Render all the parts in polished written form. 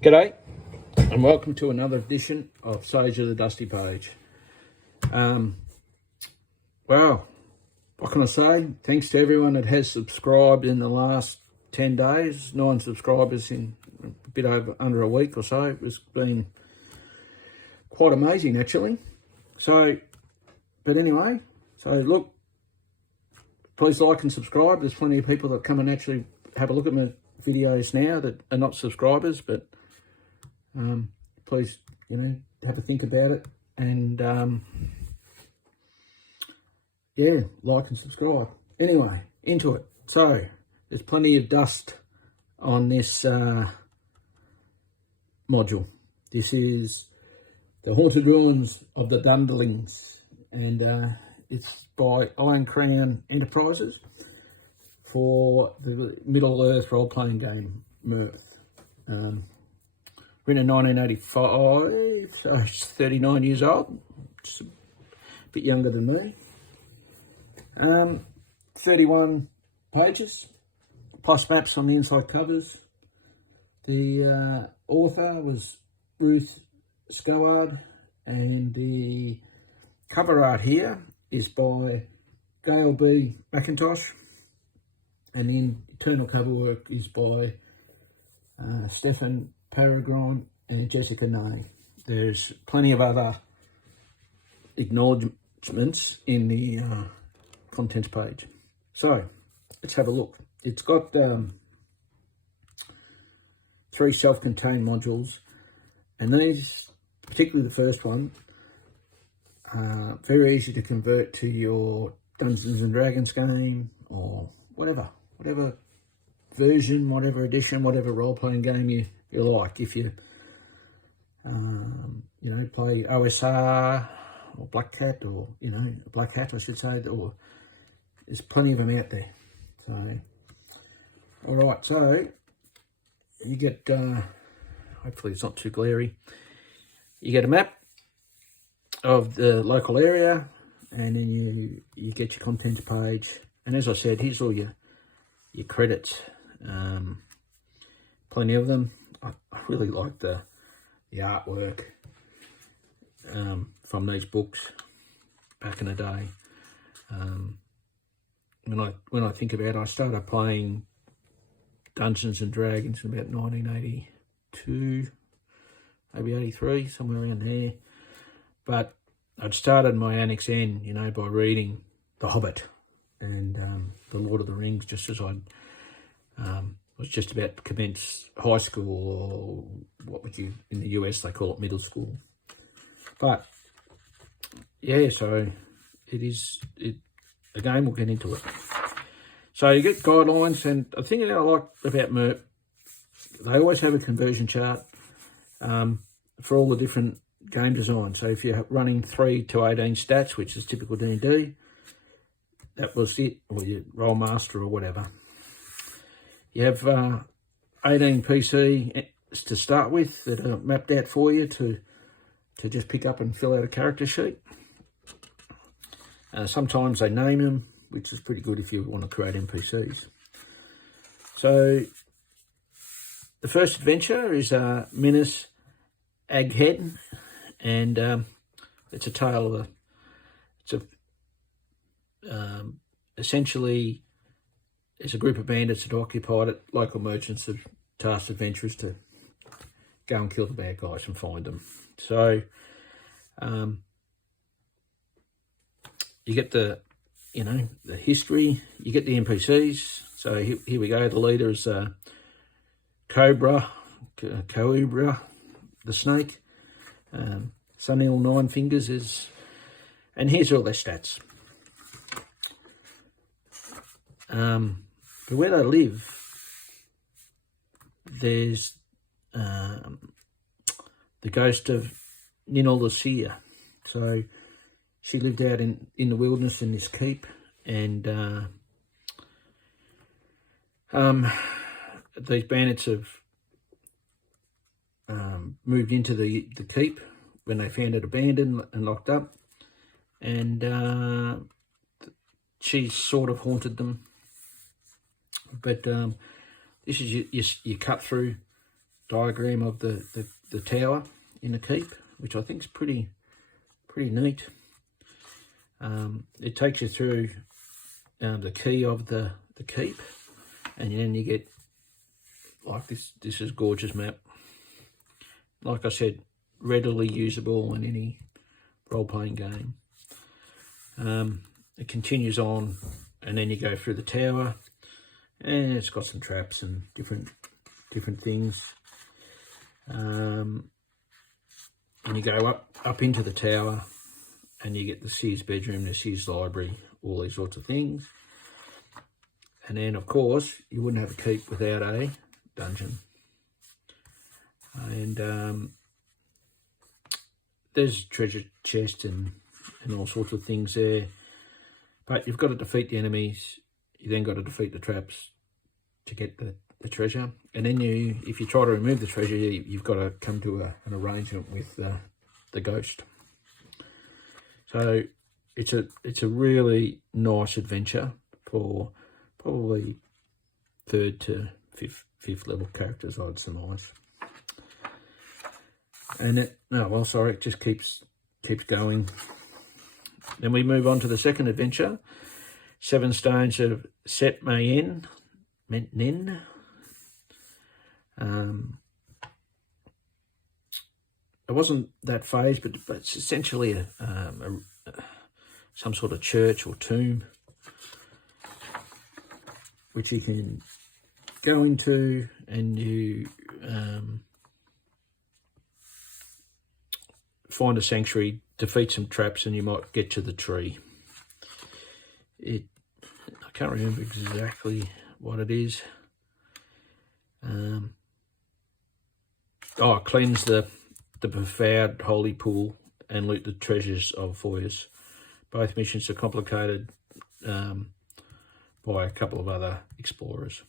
G'day and welcome to another edition of Sage of the Dusty Page. Well, what can I say? Thanks to everyone that has subscribed in the last 10 days, 9 subscribers in a bit over under a week or so. It's been quite amazing actually. But anyway, look, please like and subscribe. There's plenty of people that come and actually have a look at my videos now that are not subscribers, but please, have a think about it and yeah, like and subscribe. Anyway, into it. So there's plenty of dust on this module. This is the Haunted Ruins of the DUNLENDINGS, and it's by Iron Crown Enterprises for the Middle Earth role-playing game MERP. Written in 1985, so it's 39 years old, just a bit younger than me. 31 pages, plus maps on the inside covers. The author was Ruth Scoward, and the cover art here is by Gail B. McIntosh, and the internal cover work is by Stefan Paragon and Jessica Nay. There's plenty of other acknowledgements in the contents page. So let's have a look. It's got 3 self-contained modules, and these, particularly the first one, very easy to convert to your Dungeons and Dragons game or whatever version, whatever edition, whatever role-playing game you like. If you play OSR or Black Cat, or Black Hat I should say, or there's plenty of them out there. So all right, so you get hopefully it's not too glary. You get a map of the local area, and then you get your contents page, and as I said, here's all your credits. Plenty of them. I really like the artwork from these books back in the day. When I think about it, I started playing Dungeons and Dragons in about 1982, maybe 83, somewhere around there. But I'd started my Annex N, by reading The Hobbit and The Lord of the Rings, just as I was just about to commence high school, or in the US they call it middle school. But yeah, so again, we'll get into it. So you get guidelines, and the thing that I like about MERP, they always have a conversion chart for all the different game designs. So if you're running 3 to 18 stats, which is typical D&D, that was it, or your roll master or whatever. You have 18 PC to start with that are mapped out for you to just pick up and fill out a character sheet. Sometimes they name them, which is pretty good if you want to create NPCs. So the first adventure is Menace, Anghen, and it's a tale of essentially it's a group of bandits that occupied it. Local merchants have tasked adventurers to go and kill the bad guys and find them. So you get the history, you get the NPCs. So here we go. The leader is Cobra, the snake. Sunil Nine Fingers is, and here's all their stats. But where they live, there's the ghost of Ninal the Seer. So she lived out in the wilderness in this keep, and these bandits have moved into the keep when they found it abandoned and locked up, and she sort of haunted them. But this is your cut through diagram of the tower in the keep, which I think is pretty neat. It takes you through the key of the keep, and then you get like this. This is a gorgeous map. Like I said, readily usable in any role-playing game. It continues on, and then you go through the tower, and it's got some traps and different things. And you go up into the tower, and you get the Seer's bedroom, the Seer's library, all these sorts of things. And then, of course, you wouldn't have a keep without a dungeon. And there's treasure chest and all sorts of things there. But you've got to defeat the enemies. You then got to defeat the traps to get the treasure. And then if you try to remove the treasure, you've got to come to an arrangement with the ghost. So it's a really nice adventure for probably 3rd to 5th level characters, I'd surmise. And it just keeps going. Then we move on to the second adventure, 7 Stones of Setmaenen. It wasn't that phased, but it's essentially some sort of church or tomb, which you can go into, and you find a sanctuary, defeat some traps, and you might get to the tree. I can't remember exactly what it is. Cleanse the profound holy pool and loot the treasures of Foyers. Both missions are complicated by a couple of other explorers.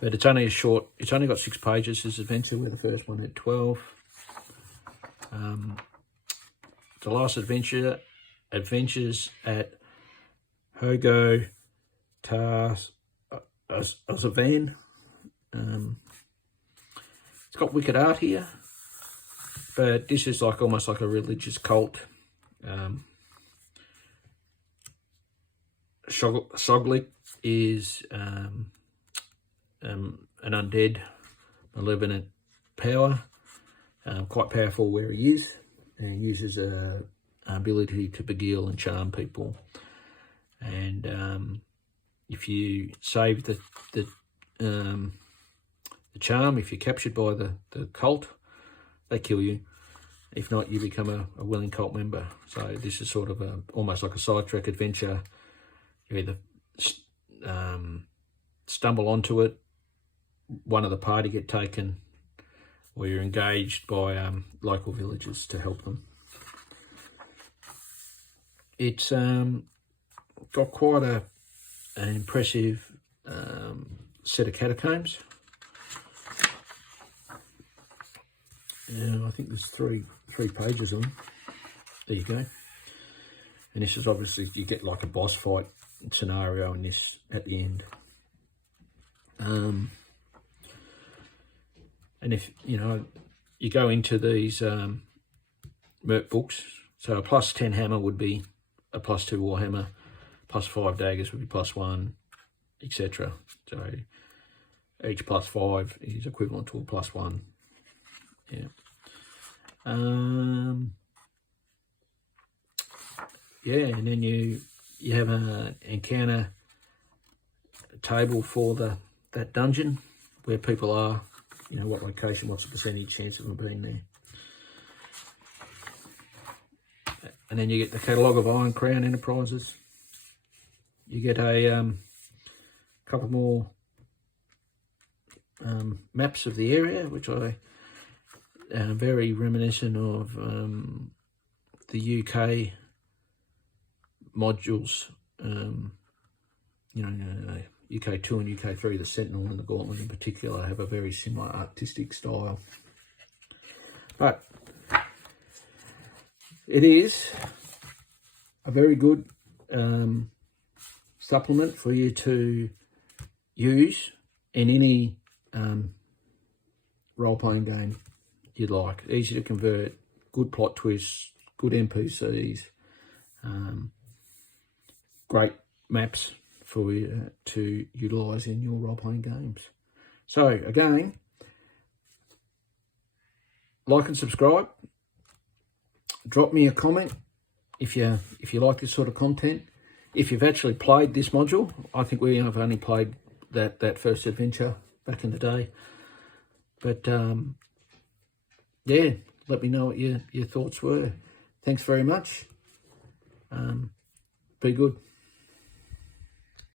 But it's only got 6 pages, this adventure, where the first one had 12. The last adventures at Hogo, Tarosvan. It's got wicked art here, but this is almost like a religious cult. Soglik is an undead, malevolent power, quite powerful where he is, and he uses an ability to beguile and charm people. And if you save the charm, if you're captured by the cult, they kill you. If not, you become a willing cult member. So this is sort of almost like a sidetrack adventure. You either stumble onto it, one of the party get taken, or you're engaged by local villagers to help them. It's got quite an impressive set of catacombs. I think there's three pages on. There you go. And this is obviously, you get like a boss fight scenario in this at the end. And if you go into these MERP books, so a +10 hammer would be a +2 warhammer, +5 daggers would be +1, etc. So each +5 is equivalent to a +1. Yeah. And then you have an encounter table for that dungeon, where people are, what location, what's the percentage chance of them being there. And then you get the catalogue of Iron Crown Enterprises. You get a couple more maps of the area, which I very reminiscent of the UK modules. UK 2 and UK 3, the Sentinel and the Gauntlet in particular, have a very similar artistic style. But it is a very good supplement for you to use in any role-playing game you'd like. Easy to convert, good plot twists, good NPCs, great maps for you to utilise in your role-playing games. So again, like and subscribe. Drop me a comment if you like this sort of content. If you've actually played this module, I think we have only played that first adventure back in the day. But yeah, let me know what your thoughts were. Thanks very much. Be good.